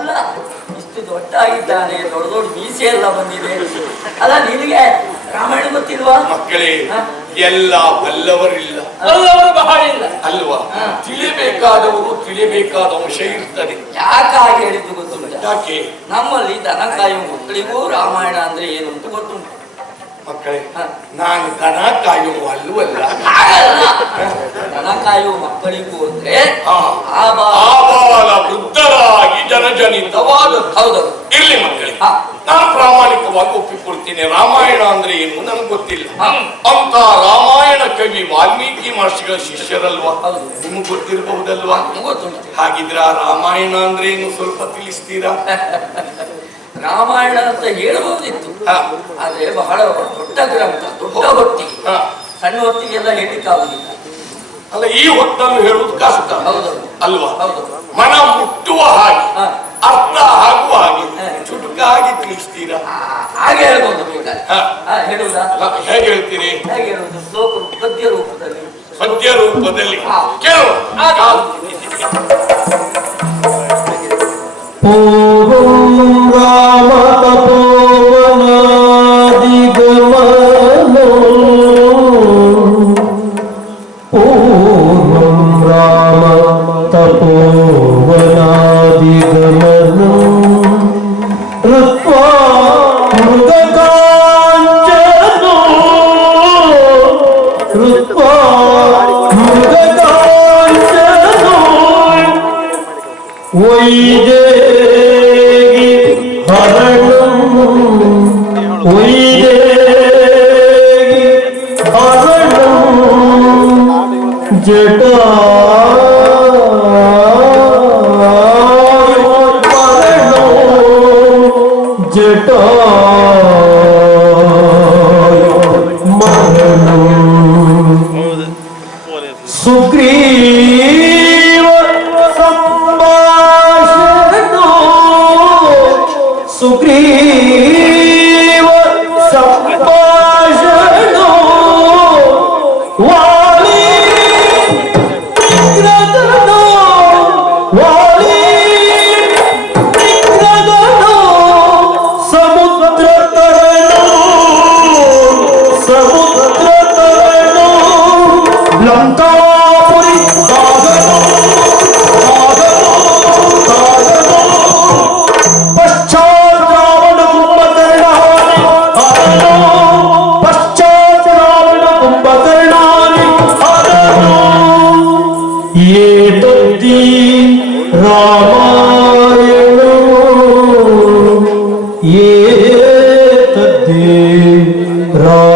ಅಲ್ಲ, ಇಷ್ಟು ದೊಡ್ಡ ಆಗಿದ್ದಾನೆ, ದೊಡ್ಡ ದೊಡ್ಡ ಮೀಸೆ ಎಲ್ಲ ಬಂದಿದೆ. ಅಲ್ಲ, ನಿನಗೆ ರಾಮಾಯಣ ಗೊತ್ತಿಲ್ವಾ? ಮಕ್ಕಳೇ, ಎಲ್ಲ ಬಲ್ಲವರಿಲ್ಲ, ಬಲ್ಲವರು ಬಹಳ ಇಲ್ಲ ಅಲ್ವಾ? ತಿಳಿಬೇಕಾದವರು ತಿಳಿಬೇಕಾದ ಅಂಶ ಇರ್ತದೆ. ಯಾಕೆ ಹಾಗೆ ಹೇಳಿದ್ದು ಗೊತ್ತುಂಟ? ಯಾಕೆ? ನಮ್ಮಲ್ಲಿ ದನ ಕಾಯುವ ಮಕ್ಕಳಿಗೂ ರಾಮಾಯಣ ಅಂದ್ರೆ ಏನು ಅಂತ ಗೊತ್ತುಂಟು. ಮಕ್ಕಳೇ, ನಾನು ದನ ಕಾಯುವ ಅಲ್ಲವಲ್ಲ. ಹಾಗಲ್ಲ, ದನ ಕಾಯುವ ಮಕ್ಕಳಿಗೂ ಅಂದ್ರೆ ಆಬಾಲ ವೃದ್ಧರಾಗಿ ಜನಜನಿತವಾದ. ಹೌದೌದು, ಇರ್ಲಿ ಮಕ್ಕಳೇ, ನಾನು ಪ್ರಾಮಾಣಿಕವಾಗಿ ಒಪ್ಪಿಕೊಡ್ತೀನಿ. ರಾಮಾಯಣ ಅಂದ್ರೆ ಏನು ನನಗೆ ಗೊತ್ತಿಲ್ಲ. ಅಂತ ರಾಮಾಯಣ ಕವಿ ವಾಲ್ಮೀಕಿ ಮಹರ್ಷಿಗಳ ಶಿಷ್ಯರಲ್ವಾ? ನಿಮ್ಗೆ ಗೊತ್ತಿರಬಹುದಲ್ವಾ? ಗೊತ್ತುಂಟು. ಹಾಗಿದ್ರೆ ಆ ರಾಮಾಯಣ ಅಂದ್ರೆ ಏನು ಸ್ವಲ್ಪ ತಿಳಿಸ್ತೀರಾ? ರಾಮಾಯಣ ಅಂತ ಹೇಳಬಹುದಿತ್ತು, ಆದ್ರೆ ಬಹಳ ದೊಡ್ಡ ಗ್ರಂಥ, ದೊಡ್ಡ ಹೊತ್ತಿ. ಸಣ್ಣ ಹೊತ್ತಿಗೆಲ್ಲ ಹೇಳಿಕ್ಕಾಗುದಿಲ್ಲ. ಅಲ್ಲ, ಈ ಹೊತ್ತನ್ನು ಹೇಳುವುದು ಕಷ್ಟ ಅಲ್ವಾ? ಹೌದು. ಮನ ಮುಟ್ಟುವ ಹಾಗೆ, ಅರ್ಥ ಆಗುವ ಹಾಗೆ ಚುಟುಕಾಗಿ ತಿಳಿಸ್ತೀರಾ? ಹಾಗೆ ಹೇಳ್ಬೋದು. ಹೇಳುವುದಾ? ಹೇಗೆ ಹೇಳ್ತೀರಿ? ಹೇಗೆ ಹೇಳುವುದು? ಶ್ಲೋಕ ಪದ್ಯ ರೂಪದಲ್ಲಿ. ಪದ್ಯ ರೂಪದಲ್ಲಿ ಕೇಳು. ಪೂರ್ವಂ ರಾಮ ತಪೋವನಾದಿಗಮನೋ, ಪೂರ್ವಂ ರಾಮ ತಪೋವನಾದಿಗಮನೋ, ಋತ್ವಾ ಮೃಗಕಾಂಚನೋ, ಋತ್ವಾ ಮೃಗಕಾಂಚನೋ, ವೈದೇಹಿ ಹರಣಂ, ವೈದೇಹಿ ಹರಣಂ, ಜಟಾಯು ಮರಣಂ, ಜಟಾಯು ಮರಣಂ, ಸುಗ್ರೀವ ಸಂಭಾಷಣೋ, ಸುಗ್ರೀವ ಸಂಭಾಷಣೋ, ವಾಲಿ ನಿಗ್ರಹಣೋ, ವಾಲಿ ನಿಗ್ರಹಣೋ, ಸಮುದ್ರ ತರಣೋ, ಸಮುದ್ರ ತರಣೋ, ಲಂಕಾಪುರಿ ಸಾಗರೋ, ಸಾಗರೋ, ಸಾಗರೋ, ಪಶ್ಚಾತ್ ರಾವಣ ಕುಂಭಕರ್ಣಾನಿ ಹರಣೋ, ಪಶ್ಚಾತ್ ರಾವಣ ಕುಂಭಕರ್ಣಾನಿ ಹರಣೋ, ಏತದ್ದಿ ರಾಮಾಯಣೋ, ಏತದ್ದಿ ರಾಮಾಯಣೋ.